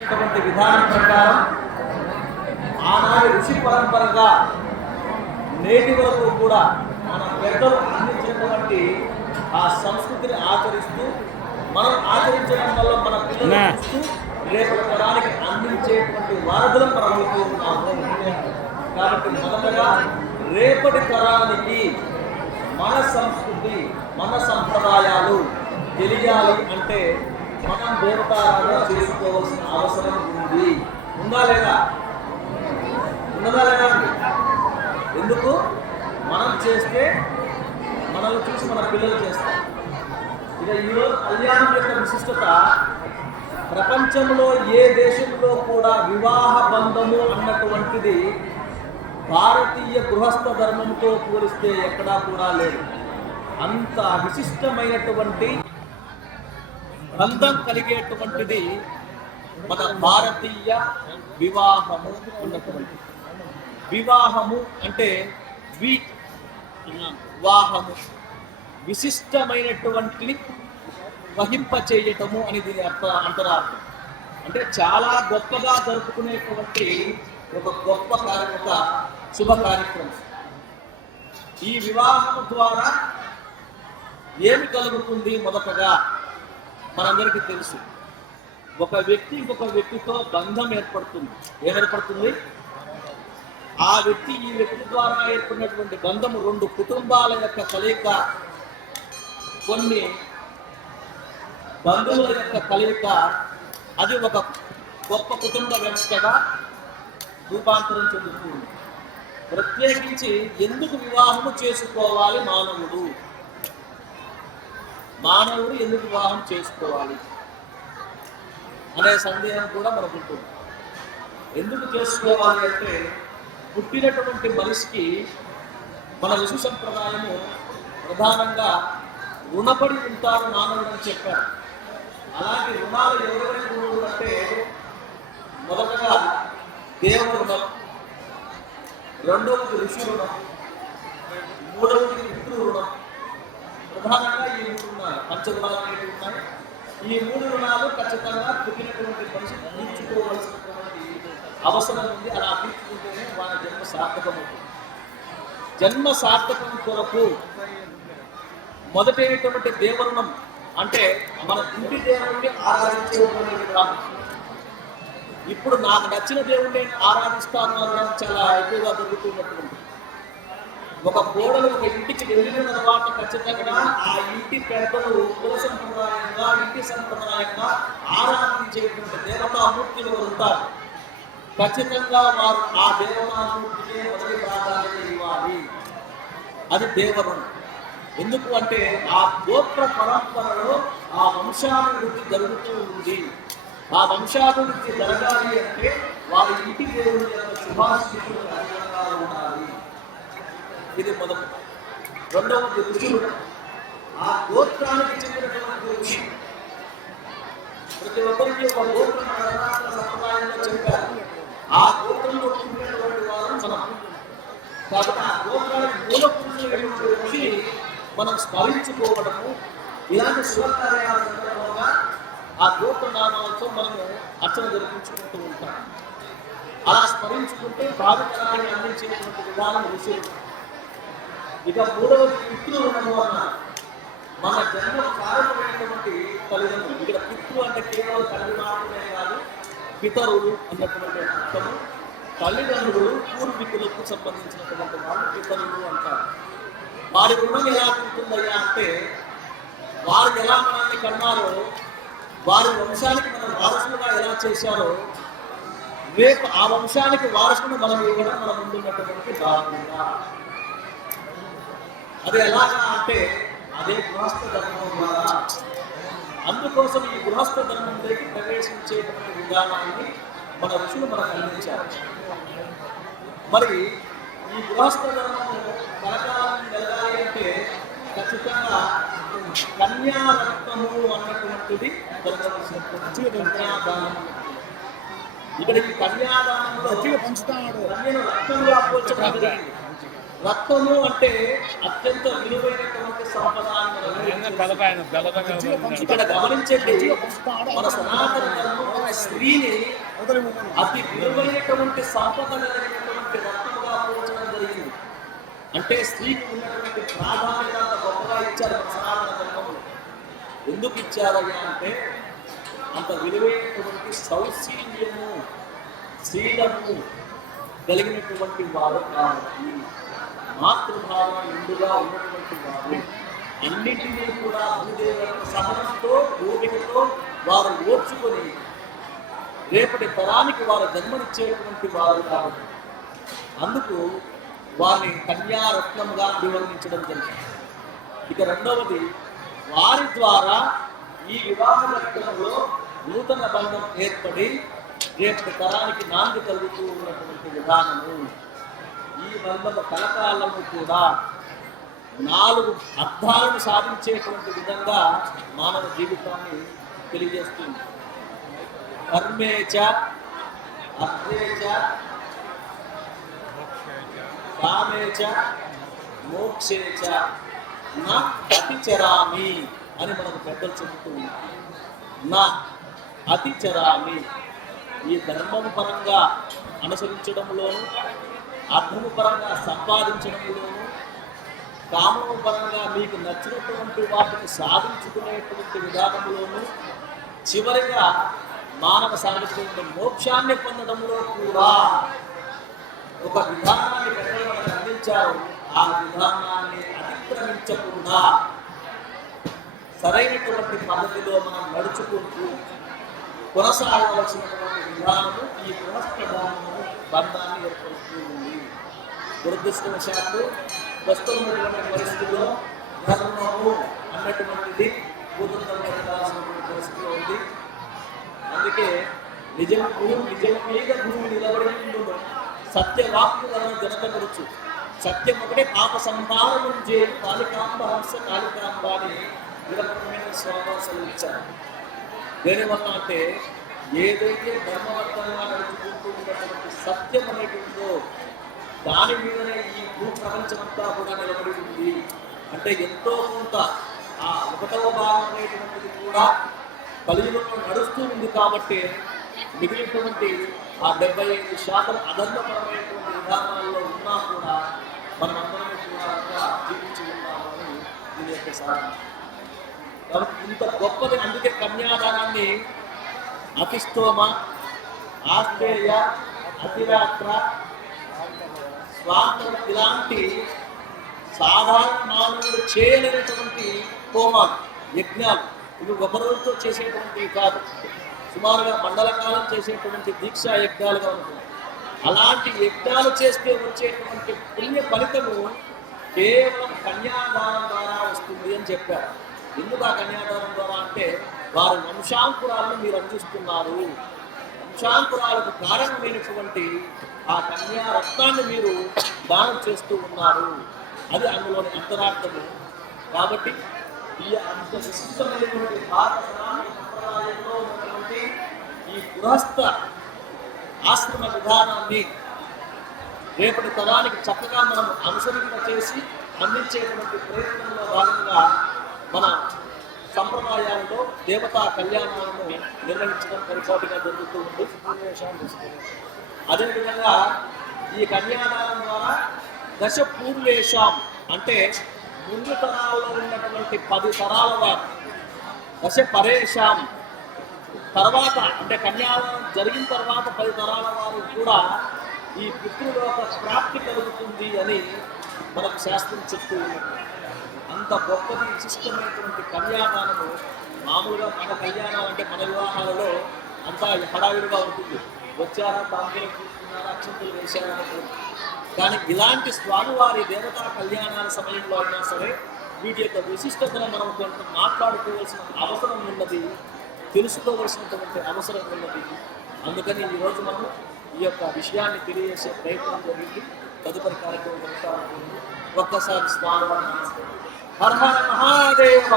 విధానం ప్రకారం ఆనాడు ఋషి పరంపరగా నేటి వరకు కూడా మన పెద్దలు అందించినటువంటి ఆ సంస్కృతిని ఆచరిస్తూ మనం ఆచరించడం వల్ల మన పిల్లలు రేపటి తరానికి అందించేటువంటి వారధులను మనం అవుతూ ఉన్నాము కాబట్టి మొదటగా రేపటి తరానికి మన సంస్కృతి మన సంప్రదాయాలు తెలియాలి అంటే మనం దేవతారాధన చేసుకోవాల్సిన అవసరం ఉంది. ఉందా లేదా? ఉన్నదా లేదా ఎందుకు? మనం చేస్తే మనల్ని చూసి మన పిల్లలు చేస్తారు. ఇక ఈరోజు కళ్యాణం యొక్క విశిష్టత ప్రపంచంలో ఏ దేశంలో కూడా వివాహ బంధము అన్నటువంటిది భారతీయ గృహస్థ ధర్మంతో పోలిస్తే ఎక్కడా కూడా లేదు. అంత విశిష్టమైనటువంటి బంధం కలిగేటువంటిది మన భారతీయ వివాహము ఉన్నటువంటి. వివాహము అంటే వి వివాహము. విశిష్టమైనటువంటి వహింప చేయటము అనేది అర్థ అంతరార్థం. అంటే చాలా గొప్పగా జరుపుకునేటువంటి ఒక గొప్ప కార్య ఒక శుభ కార్యక్రమం. ఈ వివాహం ద్వారా ఏమి కలుగుతుంది మొదటగా? మనందరికీ తెలుసు. ఒక వ్యక్తి ఇంకొక వ్యక్తితో బంధం ఏర్పడుతుంది. ఏమేర్పడుతుంది? ఏర్పడుతుంది ఆ వ్యక్తి ఈ వ్యక్తి ద్వారా ఏర్పడినటువంటి బంధము రెండు కుటుంబాల యొక్క కలయిక కొన్ని బంధువుల యొక్క కలయిక అది ఒక గొప్ప కుటుంబ వ్యవస్థగా రూపాంతరం చెందుతుంది. ప్రత్యేకించి ఎందుకు వివాహము చేసుకోవాలి మానవుడు? మానవుడు ఎందుకు వివాహం చేసుకోవాలి? అనే సందేహం కూడా మనకు ఉంటుంది ఎందుకు చేసుకోవాలి అంటే పుట్టినటువంటి మనిషికి మన ఋషి సంప్రదాయము ప్రధానంగా రుణపడి ఉంటారు మానవుడు అని చెప్పారు. అలాంటి రుణాలు ఎవరైనా రుణాలు అంటే మొదటగా దేవుడు రుణం రెండవది ఋషి రుణం మూడవది పితృ రుణం ప్రధానంగా ఈ మూడు పంచగుణాలు అనేవి ఉన్నాయి ఈ మూడు రుణాలు ఖచ్చితంగా పుట్టినటువంటి మనిషి తీర్చుకోవలసినటువంటి అవసరం ఉంది. అలా తీర్చుకుంటేనే వారి జన్మ సార్థకమవుతుంది జన్మ సార్థకం కొరకు మొదటైనటువంటి దేవరుణం అంటే మన ఇంటి దేవుణ్ణి ఆరాధించేటువంటి విధానం ఇప్పుడు నాకు నచ్చిన దేవుణ్ణి ఆరాధిస్తాను అనడం చాలా ఎక్కువగా దొరుకుతున్నటువంటి ఒక కోడలు ఒక ఇంటికి వెళ్ళిన తర్వాత ఖచ్చితంగా ఆ ఇంటి పెద్దలు కుల సంప్రదాయంగా ఇంటి సంప్రదాయంగా ఆరాధించేటువంటి దేవతామూర్తులు ఉంటారు? ఖచ్చితంగా వారు ఆ దేవతామూర్తికే మొదటి ప్రాధాన్యత ఇవ్వాలి. అది దేవరుణం ఎందుకు అంటే ఆ గోత్ర పరంపరలో ఆ వంశాభివృద్ధి జరుగుతూ ఉంది. ఆ వంశాభివృద్ధి జరగాలి అంటే వారి ఇంటి దేవుడు యొక్క శుభాశిషులు ఇది మొదటి రెండవది ఋషులు ఆ గోత్రానికి చెందినటువంటి ఋషి ప్రతి ఒక్కరికి ఒక గోత్రం సనాతన సంప్రదాయంలో చెప్పారు. ఆ గోత్రంలో పుట్టినటువంటి వారు మనం. కాబట్టి ఆ గోత్రానికి మూల పురుషులైనటువంటి ఋషి మనం స్మరించుకోవడము ఇలాంటి శుభకార్యాల సందర్భంగా ఆ గోత్ర నామాలతో మనము అర్చన జరిపించుకుంటూ ఉంటాం. అలా స్మరించుకుంటే భావితరాన్ని అందించేటువంటి విధానం ఋషులు ఇక మూడవది పితృ ఉండడం వలన మన జన్మ కారణమైనటువంటి తల్లిదండ్రులు. ఇక్కడ పితృ అంటే కేవలం తల్లి మాత్రమే కాదు పితరులు అన్నటువంటి అర్థము. తల్లిదండ్రులు పూర్వీకులకు సంబంధించినటువంటి వాళ్ళు పితరులు అంటారు. వారి రుణం ఎలా ఉంటుందయ్యా అంటే వారు ఎలా మనల్ని కన్నారో వారి వంశానికి మనం వారసులుగా ఎలా చేశారో రేపు ఆ వంశానికి వారసును మనం ఇవ్వడం మన ముందున్నటువంటి బాధ్యత. అది ఎలాగా అంటే అదే గృహస్థ ధర్మం ద్వారా అందుకోసం ఈ గృహస్థ ధర్మంలోకి ప్రవేశించేటువంటి విధానాన్ని మన ఋషులు మనకు అందించారు. మరి ఈ గృహస్థ ధర్మము కలకాలం వెళ్ళాలి అంటే ఖచ్చితంగా కన్యారత్నము అన్నటువంటిది జరగవలసినటువంటి కన్యాదానం ఇక్కడ ఈ కన్యాదానంలో కన్యను రక్తంగా పోల్చడం జరిగింది రక్తము అంటే అత్యంత విలువైనటువంటి సంపద. ఇక్కడ గమనించండి మన సనాతన ధర్మం స్త్రీని అతి విలువైనటువంటి సంపద కలిగినటువంటి రత్నముగా పోల్చడం జరిగింది. అంటే స్త్రీకి ఉన్నటువంటి ప్రాధాన్యత గొప్పగా ఇచ్చారు మన సనాతన ధర్మంలో. ఎందుకు ఇచ్చారయ్యా అంటే అంత విలువైనటువంటి సౌశీల్యము శీలము కలిగినటువంటి వారు కాబట్టి మాతృభావం నిండుగా ఉన్నటువంటి వారు. అన్నింటినీ కూడా భూదేవి సహనంతో ఓపికతో వారు ఓర్చుకొని రేపటి తరానికి వారు జన్మనిచ్చేటువంటి వారు కాబట్టి అందుకు వారిని కన్యారత్నంగా అభివర్ణించడం జరిగింది. ఇక రెండవది వారి ద్వారా ఈ వివాహ రత్నంలో నూతన బంధం ఏర్పడి రేపటి తరానికి నాంది కలుగుతూ ఉన్నటువంటి విధానము. ఈ బంధము కలకాలము కూడా నాలుగు అర్థాలను సాధించేటువంటి విధంగా మానవ జీవితాన్ని తెలియజేస్తుంది. కర్మేచ అర్థేచ కామేచ మోక్షేచ నా అతిచరామి అని మనకు పెద్దలు చెబుతూ ఉన్నాం నా అతిచరామి ఈ ధర్మం పరంగా అనుసరించడంలోనూ అర్థము పరంగా సంపాదించడంలోను కామము పరంగా మీకు నచ్చినటువంటి వాటిని సాధించుకునేటువంటి విధానంలోనూ చివరిగా మానవ సాధించిన మోక్షాన్ని పొందడంలో కూడా ఒక విధానాన్ని పెద్దలు అందించారు. ఆ విధానాన్ని అతిక్రమించకుండా సరైనటువంటి పద్ధతిలో మనం నడుచుకుంటూ కొనసాగవలసినటువంటి విధానము ఈ పునఃప్రధానము బంధాన్ని ఏర్పరుస్తూ ఉంది దురదృష్టవశాత్తు ప్రస్తుతం ఉన్నటువంటి పరిస్థితుల్లో ధర్మము అన్నటువంటిది భూతంతో పరిస్థితిలో ఉంది. అందుకే నిజం గురు నిజం మీద భూమి నిలబడుతుందో ఉండును సత్యవాక్కు వలన జనకపరచు సత్యం ఒకటే పాప సంహారం చే కాళికాంబ హంస కాళికాంబ అని నిరపరమైన స్వాభాసాలు ఇచ్చారు దేనివల్ల అంటే ఏదైతే ధర్మవర్తంగా నడుచుకుంటూ ఉన్నటువంటి సత్యం అనేటుందో దాని మీదనే ఈ భూ ప్రపంచమంతా కూడా నిలబడి ఉంది. అంటే ఎంతో కొంత ఆ ఒకటవ భావం అనేటువంటిది కూడా కలియుగంలో నడుస్తూ ఉంది కాబట్టి మిగిలినటువంటి ఆ డెబ్బై ఐదు శాతం అధర్మపరమైనటువంటి విధానాల్లో ఉన్నా కూడా మనం అందరం కూడా జీవించి ఉన్నామని దీని యొక్క సాధన. ఇంత గొప్పది అందుకే కన్యాదానాన్ని అతిష్టోమ ఆస్ట్రేయ అతిరాత్ర స్వాతంత్రం ఇలాంటి సాధారణ మానవుడు చేయలేనటువంటి హోమాలు యజ్ఞాలు ఇవి ఒక రోజుతో చేసేటువంటివి కాదు. సుమారుగా మండల కాలం చేసేటువంటి దీక్షా యజ్ఞాలుగా ఉంటుంది అలాంటి యజ్ఞాలు చేస్తే వచ్చేటువంటి పుణ్య ఫలితము కేవలం కన్యాదానం ద్వారా వస్తుంది అని చెప్పారు. ఎందుకు ఆ కన్యాదానం ద్వారా అంటే వారు వంశాంకురాలను మీరు అందిస్తున్నారు. వంశాంకురాలకు కారణమైనటువంటి ఆ కన్యా రత్నాన్ని మీరు దానం చేస్తూ ఉన్నారు. అది అందులోని అంతరార్థము. కాబట్టి ఈ అంత విశిష్టమైనటువంటి భారత సంప్రదాయంలో ఉన్నటువంటి ఈ గృహస్థ ఆశ్రమ విధానాన్ని రేపటి తరానికి చక్కగా మనం అనుసరింప చేసి అందించేటువంటి ప్రయత్నంలో భాగంగా మన సంప్రదాయాలతో దేవతా కళ్యాణాలను నిర్వహించడం పరిపాటిగా జరుగుతూ ఉంది. అదేవిధంగా ఈ కళ్యాణాల ద్వారా దశ పూర్వేశం అంటే ముందు తరాల్లో ఉన్నటువంటి పది తరాల వారు దశ పరేశాం తర్వాత అంటే కన్యాదానం జరిగిన తర్వాత పది తరాల వారు కూడా ఈ పితృలోక ప్రాప్తి కలుగుతుంది అని మనకు శాస్త్రం చెప్తూ ఉన్నట్టు అంత గొప్పది విశిష్టమైనటువంటి కళ్యాణాలను మామూలుగా మన కళ్యాణాలు అంటే మన వివాహాలలో అంతా హడావిడిగా ఉంటుంది. వచ్చారా తాంబూలం తీసుకున్నారా అక్షంతులు వేశారా కానీ ఇలాంటి స్వామివారి దేవతా కళ్యాణాల సమయంలో అయినా సరే వీటి యొక్క విశిష్టతను మనం కొంత మాట్లాడుకోవాల్సిన అవసరం ఉన్నది తెలుసుకోవలసినటువంటి అవసరం ఉన్నది. అందుకని ఈరోజు మనం ఈ యొక్క విషయాన్ని తెలియజేసే ప్రయత్నం జరిగింది. తదుపరి కార్యక్రమం ఒక్కసారి స్వామివారి हर हर महादेव